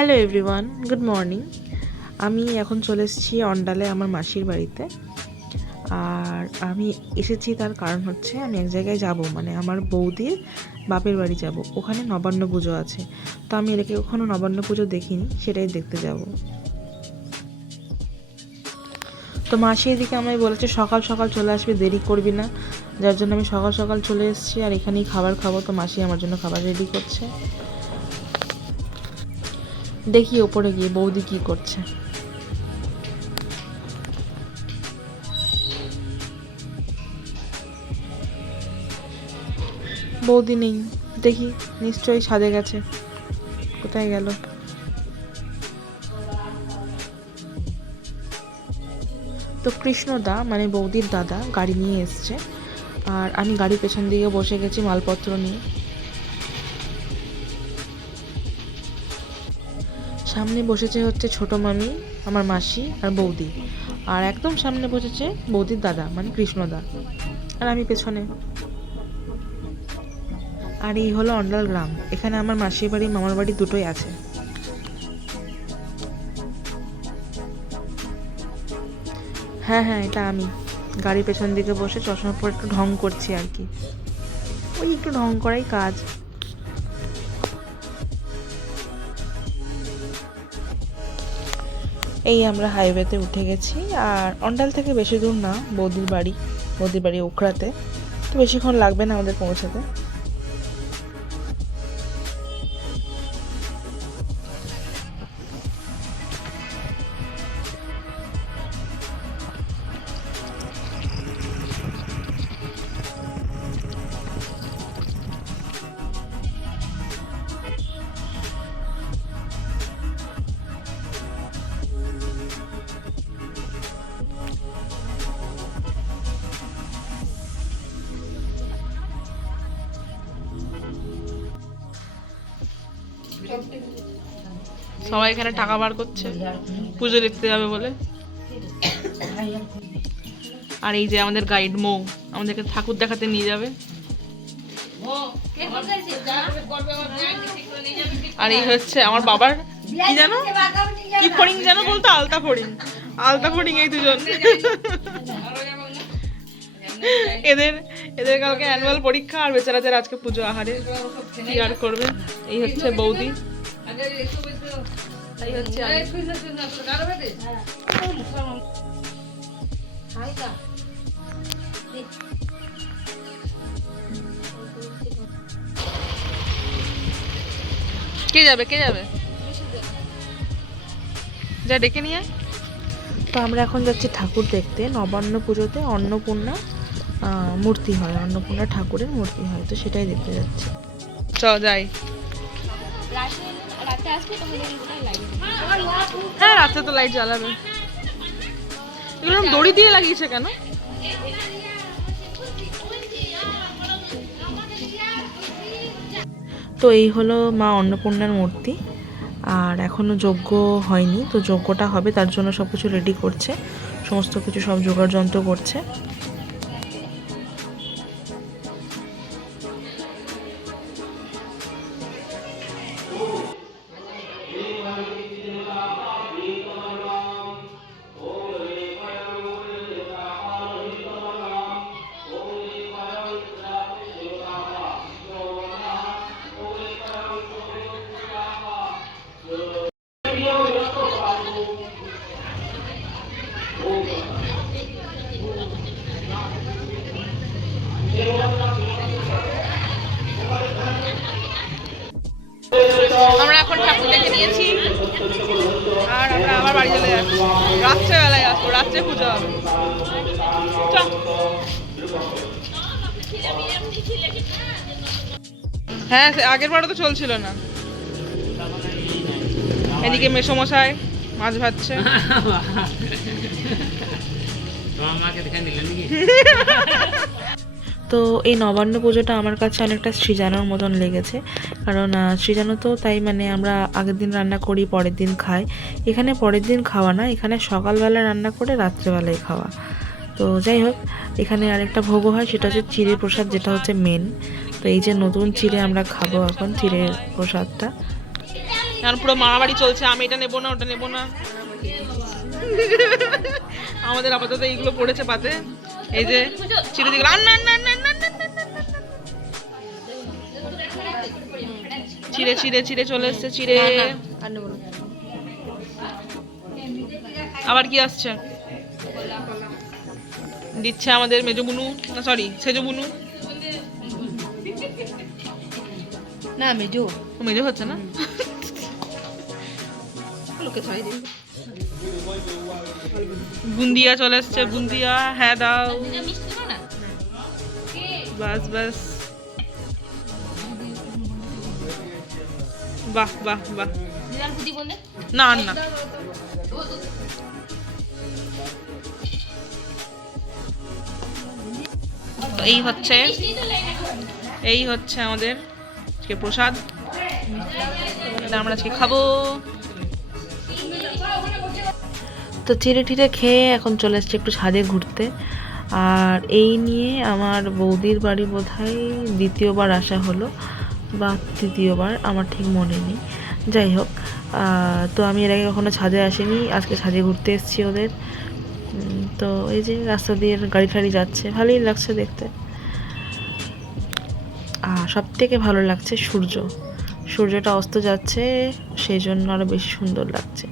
Hello everyone good morning আমি এখন চলে এসেছি অন্ডালে আমার মাসির বাড়িতে। আর আমি এসেছি তার কারণ হচ্ছে আমি এক জায়গায় যাব মানে আমার বৌদির বাপের বাড়ি যাব। ওখানে নবান্ন পুজো আছে। তো আমি এটাকে কখনো নবান্ন পুজো দেখিনি, সেটাই দেখতে যাব। তো মাসি এদিকে আমায় বলেছে, সকাল সকাল চলে আসবি, দেরি করবি না। যার জন্য আমি সকাল সকাল চলে এসেছি আর এখানেই খাবার খাব। তো মাসি আমার জন্য খাবার রেডি করছে। দেখি ওপরে গিয়ে বৌদি কি করছে। বৌদি নেই। দেখি, নিশ্চয়ই ছাদে গেছে। কোথায় গেল? তো কৃষ্ণদা মানে বৌদির দাদা, গাড়ি নিয়ে এসছে। আর আমি গাড়ির পেছন দিকে বসে গেছি মালপত্র নিয়ে। সামনে বসেছে হচ্ছে ছোট মামি, আমার মাসি আর বৌদি। আর একদম সামনে বসেছে বৌদির দাদা মানে কৃষ্ণদা। আর আমি পেছনে। আর এই হলো অন্ডাল গ্রাম। এখানে আমার মাসির বাড়ি, মামার বাড়ি দুটোই আছে। হ্যাঁ হ্যাঁ এটা আমি। গাড়ির পেছন দিকে বসে চশমা পরে একটু ঢং করছি আর কি। ওই একটু ঢং করাই কাজ। এই আমরা হাইওয়েতে উঠে গেছি। আর অন্ডাল থেকে বেশি দূর না, বৌদির বাড়ি বৌদির বাড়ি উখড়াতে তো বেশিক্ষণ লাগবে না আমাদের পৌঁছাতে। সবাই এখানে টাকা বার করছে। পুজো দেখতে যাবে বলে। আর এই যে আমাদের গাইড মৌ, আমাদেরকে ঠাকুর দেখাতে নিয়ে যাবে। আর এই হচ্ছে আমার বাবার, কি জানো? কি ফড়িং জানো বলতো? আলতা ফড়িং। আলতা ফড়িং এই দুজন। এদের এদের কালকে অ্যানুয়াল পরীক্ষা আর বেচারাদের আজকে পুজো আহারে। কি আর করবে? এই হচ্ছে বৌদি। এই হচ্ছে কে যাবে কে যাবে? যা ডেকে নিয়ে তো আমরা এখন যাচ্ছি ঠাকুর দেখতে। নবান্ন পুজোতে অন্নপূর্ণা মূর্তি হয়। অন্নপূর্ণা ঠাকুরের মূর্তি হয়। তো সেটাই দেখতে যাচ্ছি। চ যাই। হ্যাঁ রাতে তো লাইট জ্বালাবে। এগুলো দড়ি দিয়ে লাগিয়েছে কেন? তো এই হলো মা অন্নপূর্ণার মূর্তি, আর এখনও যজ্ঞ হয়নি, তো যজ্ঞটা হবে, তার জন্য সব কিছু রেডি করছে, সমস্ত কিছু সব জোগাড় যন্ত্র করছে। রাত্রে পুজো। হ্যাঁ আগের বারও তো চলছিল না। এদিকে মেসমশাই মাছ ভাজছে। আমাকে দেখে নিলেন নাকি? তো এই নবান্ন পুজোটা আমার কাছে অনেকটা সৃজানোর মতন লেগেছে। কারণ সৃজানো তো তাই মানে আমরা আগের দিন রান্না করি, পরের দিন খাই। এখানে পরের দিন খাওয়া না, এখানে সকালবেলা রান্না করে রাত্রেবেলায় খাওয়া। তো যাই হোক, এখানে আরেকটা ভোগও হয়, সেটা হচ্ছে চিড়ে প্রসাদ, যেটা হচ্ছে মেন তো এই যে নতুন চিড়ে আমরা খাব এখন চিড়ের প্রসাদটা। পুরো মারামারি চলছে, আমি এটা নেব না, ওটা নেব না। আমাদের আপাতত এইগুলো পড়েছে পাতে। এই যে চিড়ে দিগুলো আন চিড়ে চিড়ে চিড়ে চলে এসছে চিড়ে আবার কি আসছে? দিচ্ছে আমাদের মেজবুনু না সরি সেজবুনু না মেজো। মেজো হচ্ছে না? লোকে ছয় দিন বুন্দিয়া চলে এসছে বুন্দিয়া হ্যাঁ দাও। বাস বাস। বাহ বাহ বাহ। না না। তো এই হচ্ছে এই হচ্ছে আমাদের আজকে প্রসাদ। আমরা আজকে খাব। তো চিড়ে টিড়ে খেয়ে এখন চলে এসছি একটু ছাদে ঘুরতে। আর এই নিয়ে আমার বৌদির বাড়ি বোধহয় দ্বিতীয়বার আসা হলো, বা তৃতীয়বার, আমার ঠিক মনে নেই। যাই হোক তো আমি এর আগে কখনো ছাদে আসিনি, আজকে ছাদে ঘুরতে এসেছি ওদের। তো এই যে রাস্তা দিয়ে গাড়ি ফাড়ি যাচ্ছে, ভালোই লাগছে দেখতে। আর সব থেকে ভালো লাগছে সূর্য। সূর্যটা অস্ত যাচ্ছে, সেই জন্য আরও বেশি সুন্দর লাগছে।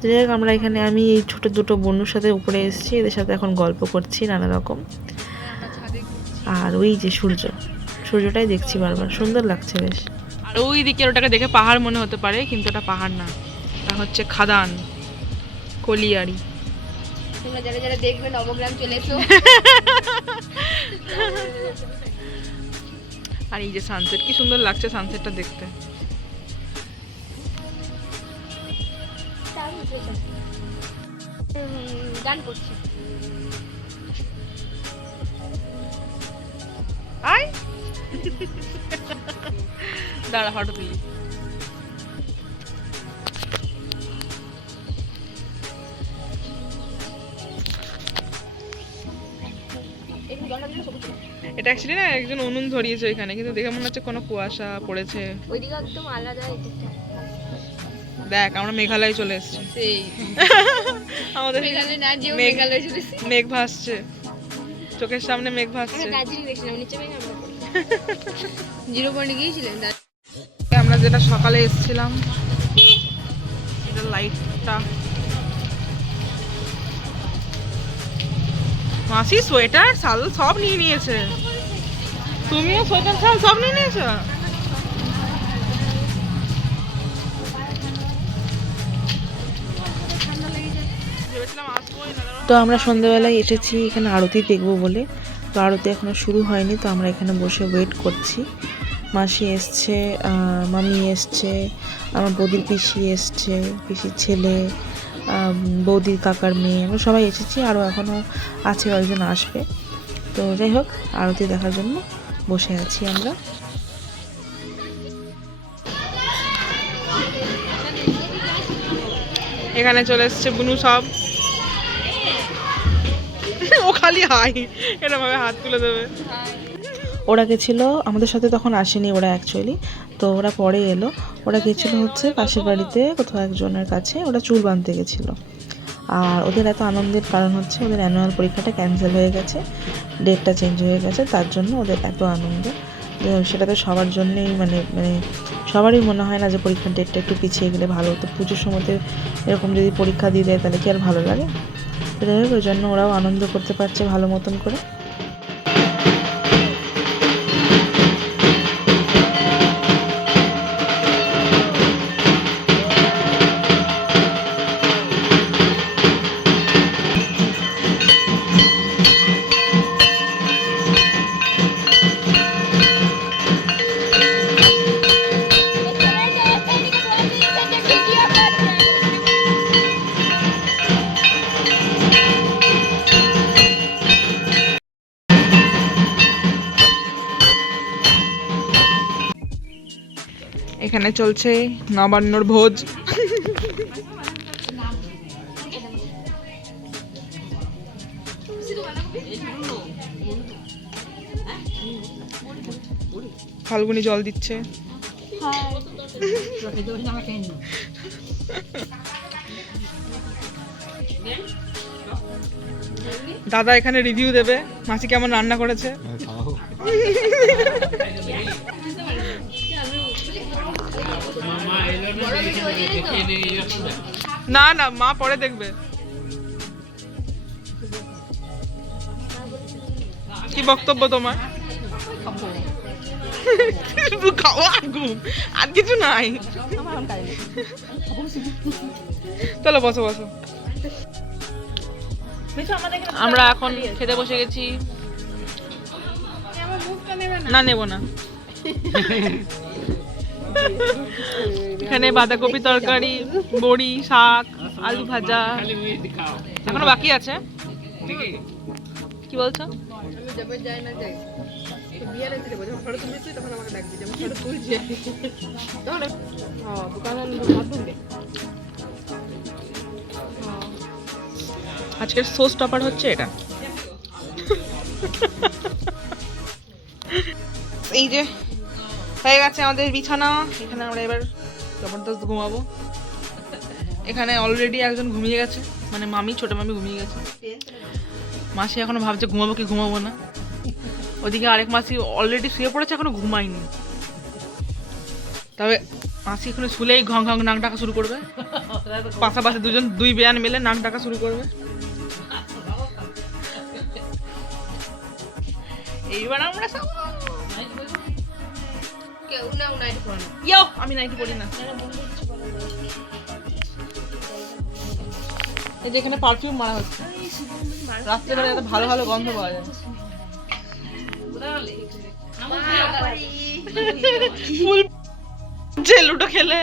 তো যাই হোক আমরা এখানে আমি এই ছোট দুটো বন্ধুর সাথে উপরে এসেছি এদের সাথে এখন গল্প করছি নানা রকম। আর ওই যে সূর্য সূর্যটাই দেখছি বারবার সুন্দর লাগছে বেশ। আর ওই দিকে ওটাকে দেখে পাহাড় মনে হতে পারে কিন্তু এটা পাহাড় না। এটা হচ্ছে খাদান কলিয়ারি। তোমরা যারা যারা দেখবে নবগ্রাম চলে এসো। আর এই যে সানসেট কি সুন্দর লাগছে সানসেটটা দেখতে। হুম, গান করছি। আয়। দাঁড়া ফটো তুলি। এটা অ্যাকচুয়ালি না একজন উনুন ধরিয়েছে এখানে কিন্তু দেখে মনে হচ্ছে কোনো কুয়াশা পড়েছে। ওইদিকে একদম আলাদা দেখ আমরা মেঘালয় চলে এসেছি। আমাদের মেঘালয় মেঘ- ভাসছে। চোখের সামনে মেঘ ভাসছে। জিরো পয়েন্টে গিয়েছিলেন আমরা যেটা সকালে এসেছিলাম এটা লাইটটা মাসি সোয়েটার শাল সব নিয়ে নিয়েছে। তুমিও সোয়েটার শাল সব নিয়ে নিয়েছো? তো আমরা সন্ধ্যাবেলায় এসেছি, এখানে আরতি দেখব বলে। তো আরতি এখনও শুরু হয়নি, তো আমরা এখানে বসে ওয়েট করছি। মাসি এসছে মামি এসছে, আমার বৌদির পিসি এসছে, পিসির ছেলে বৌদির কাকার মেয়ে। আমরা সবাই এসেছি, আরও এখনও আছে কয়েকজন আসবে। তো যাই হোক, আরতি দেখার জন্য বসে আছি আমরা। এখানে চলে এসছে বুনু সব। খালি হাই। এরকম ভাবে হাত তুলে দেবে। ওরা গেছিল, আমাদের সাথে তখন আসেনি ওরা অ্যাকচুয়ালি তো ওরা পরে এলো। ওরা গেছিল হচ্ছে পাশের বাড়িতে, কোথাও একজনের কাছে, ওরা চুল বাঁধতে গেছিল। আর ওদের এত আনন্দের কারণ হচ্ছে ওদের অ্যানুয়াল পরীক্ষাটা ক্যান্সেল হয়ে গেছে ডেটটা চেঞ্জ হয়ে গেছে, তার জন্য ওদের এত আনন্দ। সেটাতে সবার জন্যেই মানে মানে সবারই মনে হয় না যে পরীক্ষার ডেটটা একটু পিছিয়ে গেলে ভালো হতো। পুজোর সময়তে এরকম যদি পরীক্ষা দিয়ে দেয় তাহলে কি আর ভালো লাগে? তো ওই জন্য ওরাও আনন্দ করতে পারছে ভালো মতন করে। এখানে চলছে নবান্নর ভোজ। ফাল্গুনি জল দিচ্ছে। দাদা এখানে রিভিউ দেবে। মাসি কেমন রান্না করেছে? না না, মা পরে দেখবে। কি বক্তব্য তোমার? আর আর কিছু নাই। চলো, বসো বসো। আমরা এখন খেতে বসে গেছি। না, নেব না। এখানে বাঁধাকপি তরকারি, বড়ি, শাক, আলু ভাজা। এখনও বাকি আছে? কি বলছো? আজকের সোস টপার হচ্ছে এটা। এই যে হয়ে গেছে আমাদের বিছানা। এখানে আমরা এবার জবরদস্ত ঘুমাবো। এখানে অলরেডি একজন ঘুমিয়ে গেছে। মানে মামি, ছোট মামি ঘুমিয়ে গেছে। মাসি এখনও ভাবছে, ঘুমাবো কি ঘুমাবো না। ওদিকে আরেক মাসি অলরেডি শুয়ে পড়েছে, এখনও ঘুমায়নি। তবে মাসি এখানে শুলেই ঘং ঘং নাক ডাকা শুরু করবে। পাশাপাশি দুজন, দুই বেয়ান মিলে নাক ডাকা শুরু করবে। এইবার আমরা সব কেউ আমি নাইটি পড়ি না। এই যে এখানে পারফিউম মারা হচ্ছে। রাত্রেবেলা একটা ভালো ভালো গন্ধ পাওয়া যায়। যে লুডো খেলে।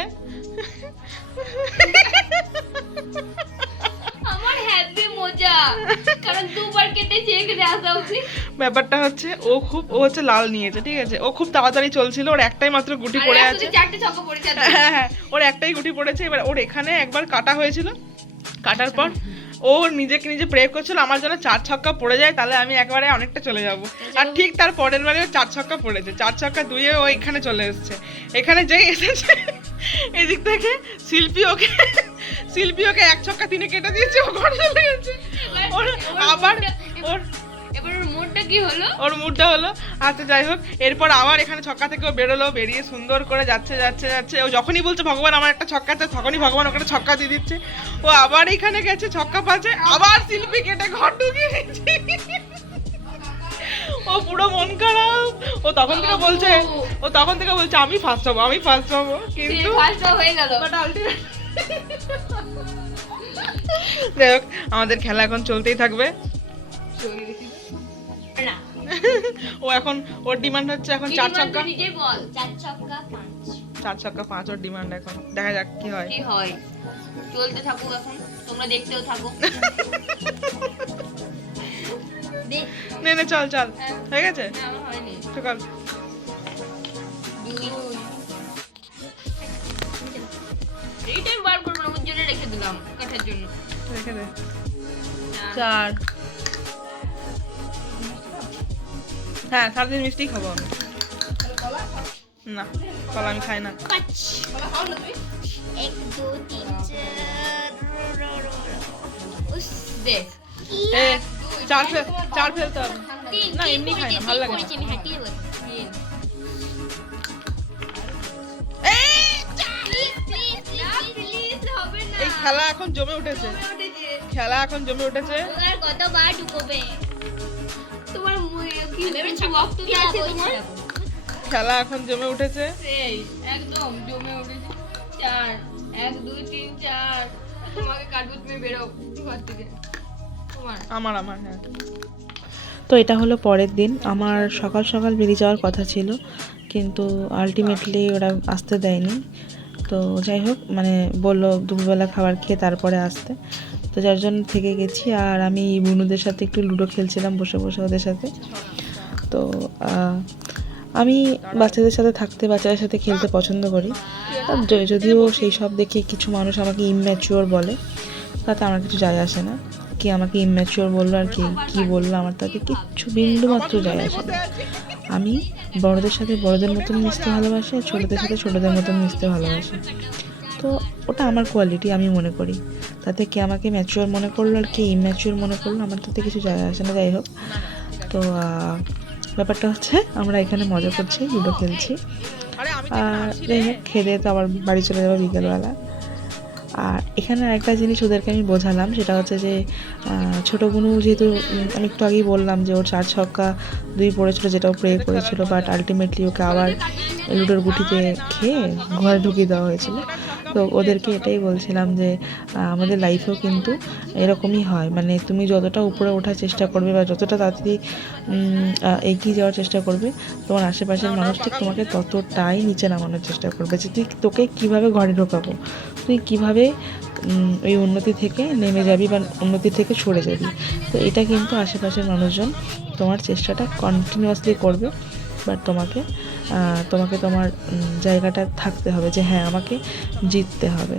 হ্যাপি কারণ দুবার কেটেছি এখানে আসা উচিত ব্যাপারটা হচ্ছে ও খুব ও হচ্ছে লাল নিয়েছে ঠিক আছে? ও খুব তাড়াতাড়ি চলছিল ওর একটাই মাত্র গুটি পড়ে আছে। চারটে পড়ে হ্যাঁ হ্যাঁ ওর একটাই গুটি পড়েছে। এবার ওর এখানে একবার কাটা হয়েছিল। কাটার পর ও নিজেকে নিজে প্রে করছিল আমার জন্য চার ছক্কা পড়ে যায় তাহলে আমি একবারে অনেকটা চলে যাব। আর ঠিক তার পরের বারে চার ছক্কা পড়েছে। চার ছক্কা দুইয়ে ও এখানে চলে এসেছে। এখানে যেই এসেছে এদিক থেকে শিল্পী ওকে শিল্পী ওকে এক ছক্কা তিনে কেটে দিয়েছে ও ঘরে চলে গেছে। ওর আবার ওর এবার ওর মুডটা কি হলো? ওর মুডটা হলো আচ্ছা যাই হোক এরপর আবার এখানে ছক্কা থেকে ও বেরোলো বেরিয়ে সুন্দর করে যাচ্ছে যাচ্ছে যাচ্ছে। ও যখনই বলছে ভগবান আমার একটা ছক্কা আছে তখনই ভগবান ওকে ছক্কা দিয়ে দিচ্ছে। ও আবার এখানে গেছে ছক্কা পাচ্ছে আবার শিল্পী কেটে ঘর ঢুকিয়ে দিচ্ছে। ও পুরো মন খারাপ। ও তখন থেকে বলছে ও তখন থেকে বলছে আমি ফার্স্ট হব আমি ফার্স্ট হব। কিন্তু ফার্স্ট হয়ে গেল। বাট আলটিমেট যাই হোক আমাদের খেলা এখন চলতেই থাকবে। ও এখন ওর ডিমান্ড হচ্ছে এখন চার ছক্কা। চার ছক্কা পাঁচ। ওর ডিমান্ড এখন। দেখা যাক কি হয়। কি হয়। চলতে থাকুক এখন তোমরা দেখতেও থাকো। নে নে চল চল। হয়ে। গেছে? না, আমার চল। দে চার। হ্যাঁ সারাদিন মিষ্টি খাব আমি। না কলা আমি খাই না। চার ফেল চার ফেলতে হবে। না, এমনি খাই না, ভালো লাগে। এই খেলা এখন জমে উঠেছে। খেলা এখন জমে উঠেছে। কতবার ঢুকবে? তোমার কি আছে তোমার? খেলা এখন জমে উঠেছে। একদম জমে উঠেছে। চার এক দুই তিন চার। তোমাকে কাটবো তুমি বেরো ঘর থেকে। আমার আমার হ্যাঁ। তো এটা হলো পরের দিন। আমার সকাল সকাল বেরিয়ে যাওয়ার কথা ছিল কিন্তু আলটিমেটলি ওরা আসতে দেয়নি। তো যাই হোক মানে বলল দুপুরবেলা খাবার খেয়ে তারপরে আসতে। তো যার জন্য থেকে গেছি আর আমি বুনুদের সাথে একটু লুডো খেলছিলাম, বসে বসে ওদের সাথে। তো আমি বাচ্চাদের সাথে থাকতে, বাচ্চাদের সাথে খেলতে পছন্দ করি। যদিও সেই সব দেখে কিছু মানুষ আমাকে ইম্যাচিওর বলে, তাতে আমার কিছু যায় আসে না। কি আমাকে ইম্যাচিওর বলল আর কি কি বলল আমার তাতে কিচ্ছু, বিন্দু মাত্র যায় আসে না। আমি বড়দের সাথে বড়দের মতন মিশতে ভালোবাসি আর ছোটোদের সাথে ছোটোদের মতন মিশতে ভালোবাসি। তো ওটা আমার কোয়ালিটি আমি মনে করি। তাতে কে আমাকে ম্যাচিওর মনে করল আর কে ইম্যাচিওর মনে করল আমার তাতে কিছু যায় আসে না যাই হোক। তো ব্যাপারটা হচ্ছে আমরা এখানে মজা করছি লুডো খেলছি। আর যাই হোক খেলে তো আবার বাড়ি চলে যাব বিকেলবেলা। আর এখানে একটা জিনিস ওদেরকে আমি বোঝালাম সেটা হচ্ছে যে ছোটো বুনু যেহেতু আমি একটু আগেই বললাম যে ওর চার ছক্কা দুই পড়েছিল যেটাও প্রে করেছিল বাট আলটিমেটলি ওকে আবার লুডোর গুটিতে খেয়ে ঘরে ঢুকিয়ে দেওয়া হয়েছিল। তো ওদেরকে এটাই বলছিলাম যে আমাদের লাইফেও কিন্তু এরকমই হয়। মানে তুমি যতটা উপরে ওঠার চেষ্টা করবে বা যতটা তাড়াতাড়ি এগিয়ে যাওয়ার চেষ্টা করবে, তোমার আশেপাশের মানুষ ঠিক তোমাকে ততটাই নিচে নামানোর চেষ্টা করবে যে, তুই তোকে কীভাবে ঘরে ঢোকাবো? তুই কীভাবে ওই উন্নতি থেকে নেমে যাবি বা উন্নতি থেকে সরে যাবি? তো এটা কিন্তু আশেপাশের মানুষজন তোমার চেষ্টাটা কন্টিনিউয়াসলি করবে বাট তোমাকে তোমাকে তোমার জায়গাটা থাকতে হবে যে হ্যাঁ আমাকে জিততে হবে।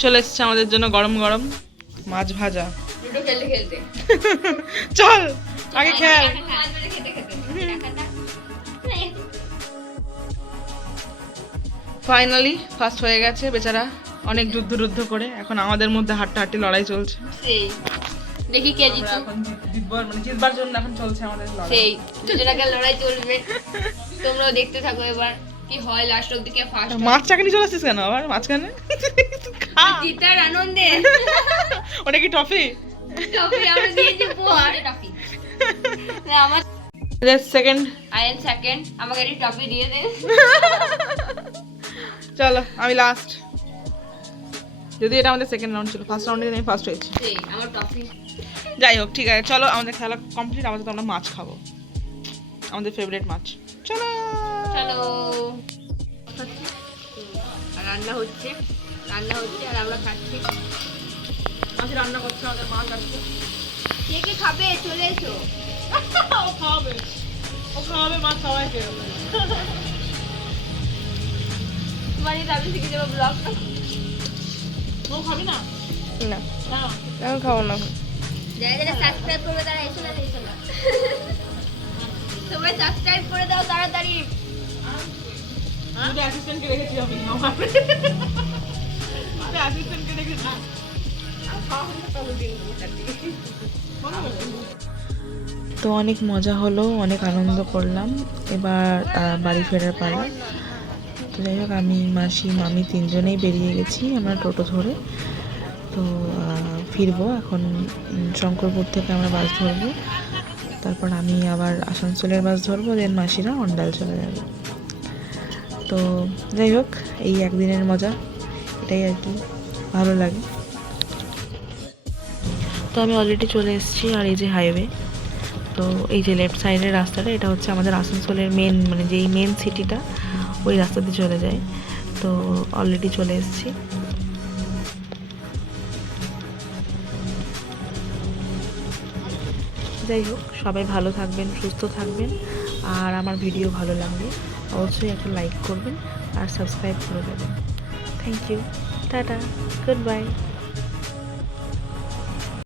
চলে এসছে আমাদের জন্য গরম গরম মাছ ভাজা। খেলতে খেলতে। চল আগে খেল। ফাইনালি ফার্স্ট হয়ে গেছে বেচারা অনেক যুদ্ধ রুদ্ধ করে। এখন আমাদের মধ্যে হাট্টাহাট্টি লড়াই চলছে। সেই। দেখি কে জিতু। এখন জিতবার মানে জিতবার জন্য এখন চলছে আমাদের লড়াই। সেই। দুজনাকে লড়াই চলবে। তোমরাও দেখতে থাকো এবার কি হয় লাস্ট অব্দি কে ফার্স্ট চাকরি চলে আসছিস কেন? আবার মাঝখানে? জিতার আনন্দে। ওটা কি টফি টপি আমরা দিয়েছি পর টপি আমার সেকেন্ড আই এম সেকেন্ড আমাকে একটি টপি দিয়ে দে। চলো আমি লাস্ট যদি এটা আমাদের সেকেন্ড রাউন্ড ছিল ফার্স্ট রাউন্ডে আমি ফার্স্ট হয়েছি। যাই হোক ঠিক আছে চলো আমাদের খেলা কমপ্লিট আমাদের তো আমরা মাছ খাব। আমাদের ফেভারিট মাছ। চলো! চলো। রান্না হচ্ছে রান্না হচ্ছে আর আমরা খাচ্ছি। মাছ রান্না করছে আমাদের মাছ আসছে। কে কে খাবে? চলে এসো। ও খাওয়াবে ও খাওয়াবে মাছ খাওয়াই শিখে ও খাবি না? না। না আমি খাব না। যারা যারা সাবস্ক্রাইব করবে তারা এসো না এসো না। সবাই সাবস্ক্রাইব করে দাও তাড়াতাড়ি। দুটো অ্যাসিস্ট্যান্টকে রেখেছি আমি আমার। দুটো অ্যাসিস্ট্যান্টকে রেখেছি তো অনেক মজা হলো অনেক আনন্দ করলাম। এবার বাড়ি ফেরার পালা। তো যাই হোক, আমি মাসি, মামি তিনজনেই বেরিয়ে গেছি আমরা টোটো ধরে। তো ফিরবো এখন শঙ্করপুর থেকে আমরা বাস ধরবো। তারপর আমি আবার আসানসোলের বাস ধরবো দেন মাসিরা অন্ডাল চলে যাবে। তো, যাই হোক, এই একদিনের মজা, এটাই আর কি, ভালো লাগে। তো আমি অলরেডি চলে এসেছি আর এই যে হাইওয়ে তো এই যে লেফট সাইডের রাস্তাটা, এটা হচ্ছে আমাদের আসানসোলের মেন মানে যেই মেন সিটিটা ওই রাস্তা দিয়ে চলে যাই। তো অলরেডি চলে এসেছি। যাই হোক, সবাই ভালো থাকবেন, সুস্থ থাকবেন। আর আমার ভিডিও ভালো লাগবে অবশ্যই একটা লাইক করবেন আর সাবস্ক্রাইব করে দেবেন। Thank you ta ta goodbye